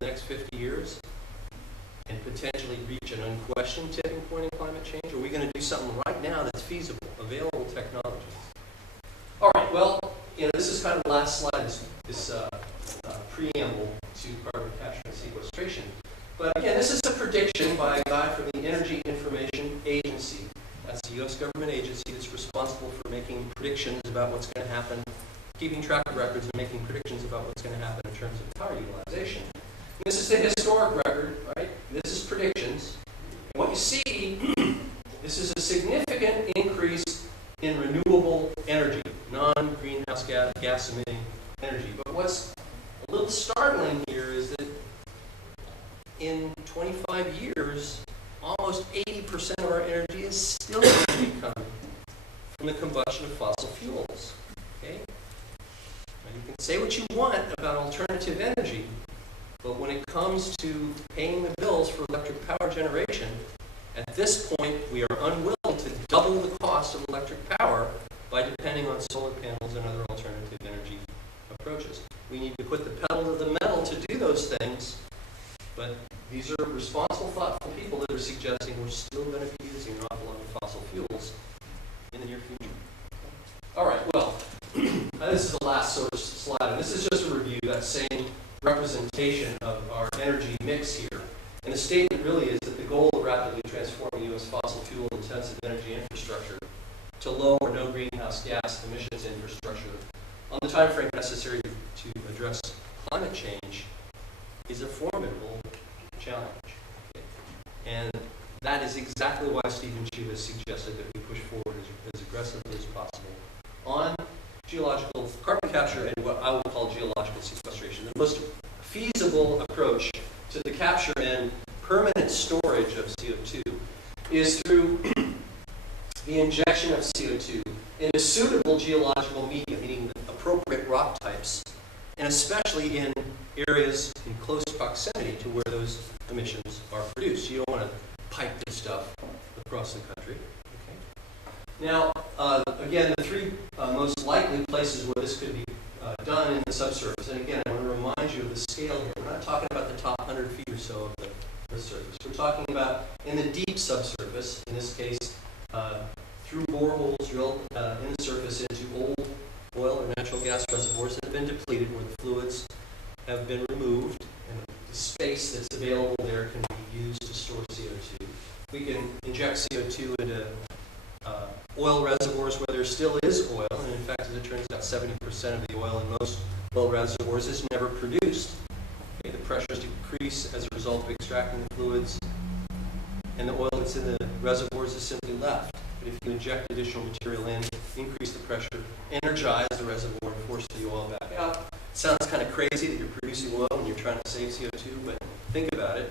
the next 50 years and potentially reach an unquestioned tipping point in climate change? Or are we going to do something right now that's feasible, available technologies? All right, well, this is kind of the last slide, this preamble to carbon capture and sequestration. But again, this is a prediction by a guy from the Energy Information Agency. That's the U.S. government agency that's responsible for making predictions about what's going to happen, keeping track of records and making predictions about what's going to happen in terms of power utilization. And this is the historic record, right? This is predictions. And what you see, this is a significant increase in renewable energy, non-greenhouse gas emitting energy. But what's a little startling here is that in 25 years, almost 80% of our energy is still going to be coming from the combustion of fossil fuels. Okay? Now you can say what you want about alternative energy, but when it comes to paying the bills for electric power generation, at this point we are unwilling to double the cost of electric power by depending on solar panels and other alternative energy approaches. We need to put the pedal to the metal to do those things, but these are responsible, thoughtful people that are suggesting we're still going to be using an awful lot of fossil fuels in the near future. All right, well, this is the last sort of slide, and this is just a review, that same representation of our energy mix here. And the statement really is that the goal of rapidly transforming U.S. fossil fuel-intensive energy infrastructure to low or no greenhouse gas emissions infrastructure on the time frame necessary to address climate change is a formidable challenge. Okay? And that is exactly why Stephen Chu has suggested that we push forward as aggressively as possible on geological carbon capture and what I will call geological sequestration. The most feasible approach to the capture and permanent storage of CO2 is through the injection of CO2 in a suitable geological medium, meaning appropriate rock types, and especially in areas in close proximity to where those emissions are produced. You don't want to pipe this stuff across the country. Okay. Now, again, the three most likely places where this could be done in the subsurface, and again, I want to remind you of the scale here. We're not talking about the top 100 feet or so of the surface. We're talking about in the deep subsurface, in this case, through boreholes drilled in the surface into old oil or natural gas reservoirs that have been depleted, where the fluids have been removed, and the space that's available there can be used to store CO2. We can inject CO2 into oil reservoirs where there still is oil, and in fact, as it turns out, 70% of the oil in most oil reservoirs is never produced. Okay, the pressures decrease as a result of extracting the fluids, and the oil that's in the reservoirs is simply left. But if you inject additional material in, increase the pressure, energize the reservoir, and force the oil back out. It sounds kind of crazy that you're producing oil when you're trying to save CO2, but think about it.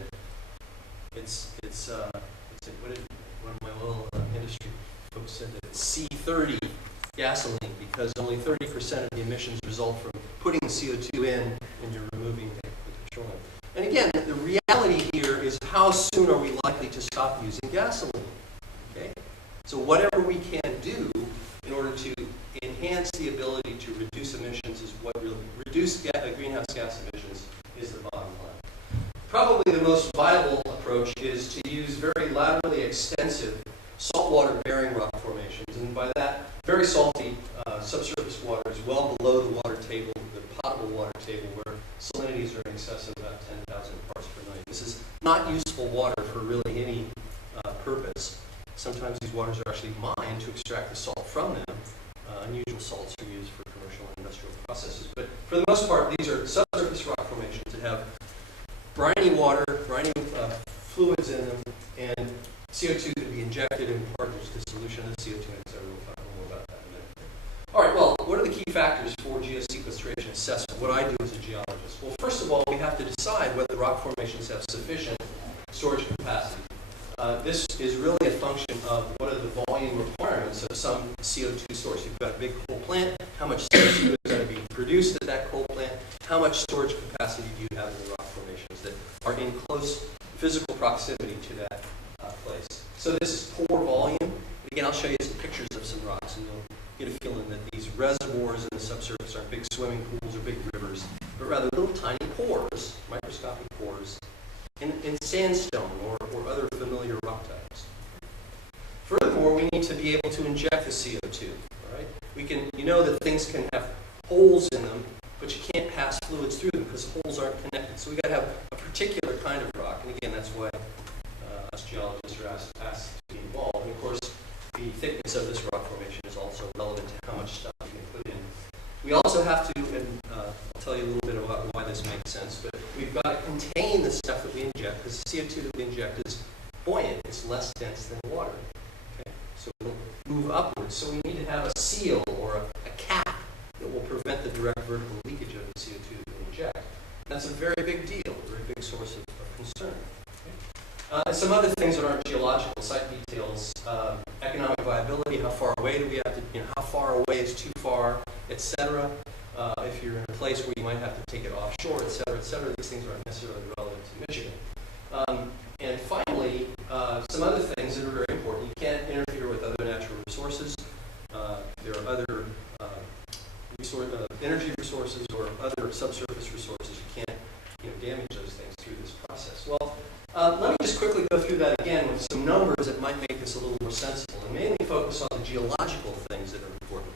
What did one of my oil industry folks said that it's C30 gasoline, because only 30% of the emissions result from putting CO2 in and you're removing the petroleum. And again, the reality here is how soon are we likely to stop using gasoline? Okay? So whatever we can do in order to enhance the ability to reduce emissions is what really reduce greenhouse gas emissions is the bottom line. Probably the most viable approach is to use very laterally extensive saltwater bearing rock formations, and by that, very salty subsurface water is well below the water table, the potable water table, where salinities are in excess of about 10,000 parts per million. This is not useful water for really any purpose. Sometimes these waters are actually mined to extract the salt from them. Unusual salts are used for commercial and industrial processes. But for the most part, these are subsurface rock formations that have briny water, briny fluids in them, and CO2 can be injected in partners to solution of the CO2, and so we'll talk more about that in a minute. All right, well, what are the key factors for geosequestration assessment? What I do as a geologist? Well, first of all, we have to decide whether rock formations have sufficient storage capacity. This is really a function of what are the volume requirements of some CO2 source. You've got a big coal plant, how much CO2 is going to be produced at that coal plant, how much storage capacity do you have in the rock formations that are in close physical proximity to that place. So this is poor volume. Again, I'll show you some pictures of some rocks, and you'll get a feeling that these reservoirs in the subsurface aren't big swimming pools or big rivers, but rather little tiny pores, microscopic pores, in sandstone or other familiar rock types. Furthermore, we need to be able to inject the CO2. All right? You know that things can have holes in them, but you can't pass fluids through them because the holes aren't connected. So we got to have a particular kind of rock, and again, that's why us geologists are asked to be involved. And of course, the thickness of this rock formation is also relevant to how much stuff you can put in. We also have to, and I'll tell you a little bit about why this makes sense, but we've got to contain the stuff that we inject, because the CO2 that we inject is buoyant. It's less dense than water. Okay? So it'll move upwards. So we need to have a seal or a cap that will prevent the direct vertical leakage of the CO2 that we inject. And that's a very big deal, a very big source of concern. Okay? Some other things that aren't geological, site details, economic viability, how far away do we have to, how far away is too far, etc. If you're in a place where you might have to take it offshore, etc., these things aren't necessarily relevant to Michigan. And finally, some other things that are very important. You can't interfere with other natural resources. There are other energy resources or other subsurface resources. You can't damage those things through this process. Well, let me just quickly go through that again with some numbers that might make this a little more sensible, and mainly focus on the geological things that are important.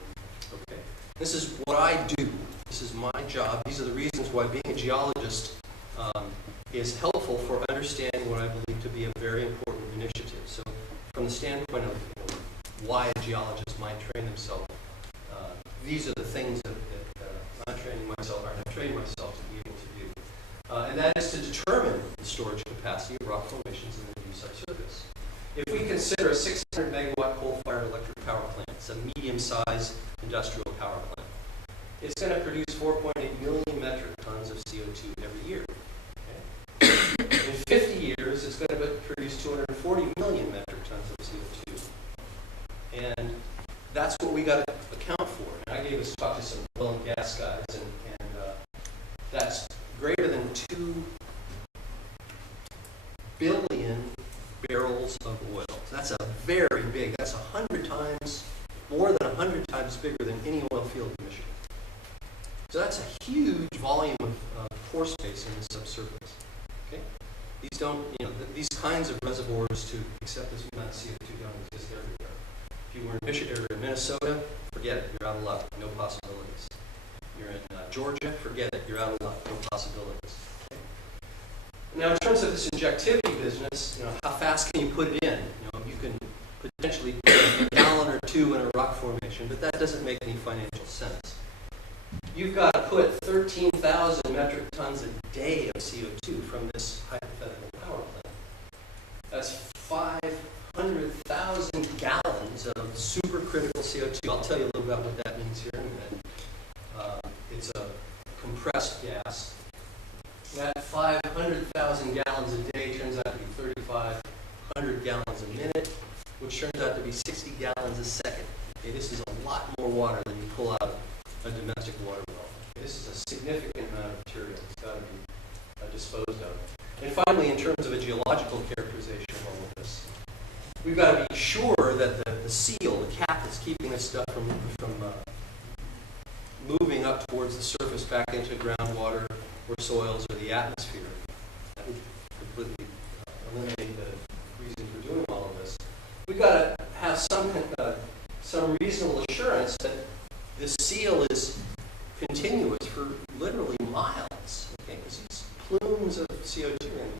Okay? This is what I do. This is my job. These are the reasons why being a geologist is helpful for understanding what I believe to be a very important initiative. So from the standpoint of why a geologist might train themselves, these are the things that I'm training myself, or have trained myself to be able to do. And that is to determine the storage capacity of rock formations in the GOCC surface. If we consider a 600 megawatt coal-fired electric power plant, it's a medium-sized industrial power plant, it's going to produce 4.8 million metric tons of CO2 every year. Okay? In 50 years, it's going to produce 240 million metric tons of CO2. And that's what we got to account for. And I gave this talk to some oil and gas guys, and that's greater than 2 billion barrels of oil. So that's a very big, that's 100 times, more than 100 times bigger than any oil field in Michigan. So that's a huge volume of pore space in the subsurface. Okay? These don't, these kinds of reservoirs to accept this amount of CO2 don't exist everywhere. If you were in Michigan or in Minnesota, forget it, you're out of luck, no possibilities. You're in Georgia, forget it, you're out of luck, no possibilities. Okay? Now, in terms of this injectivity business, how fast can you put it in? You can potentially put a gallon or two in a rock formation, but that doesn't make any financial sense. You've got to put 13,000 metric tons a day of CO2 from this hypothetical power plant. That's 500,000 gallons of supercritical CO2. I'll tell you a little about what that means here in a minute. It's a compressed gas. That 500,000 gallons a day turns out to be 3,500 gallons a minute, which turns out to be 60 gallons a second. Okay, this is a lot more water than you pull out of a domestic water well. Okay, this is a significant amount of material that's got to be disposed of. And finally, in terms of a geological characterization of all of this, we've got to be sure that the seal, the cap that's keeping this stuff from moving up towards the surface back into groundwater or soils or the atmosphere, that would completely eliminate the reason for doing all of this. We've got to have some reasonable assurance that this seal is continuous for literally miles. Okay, because these plumes of CO2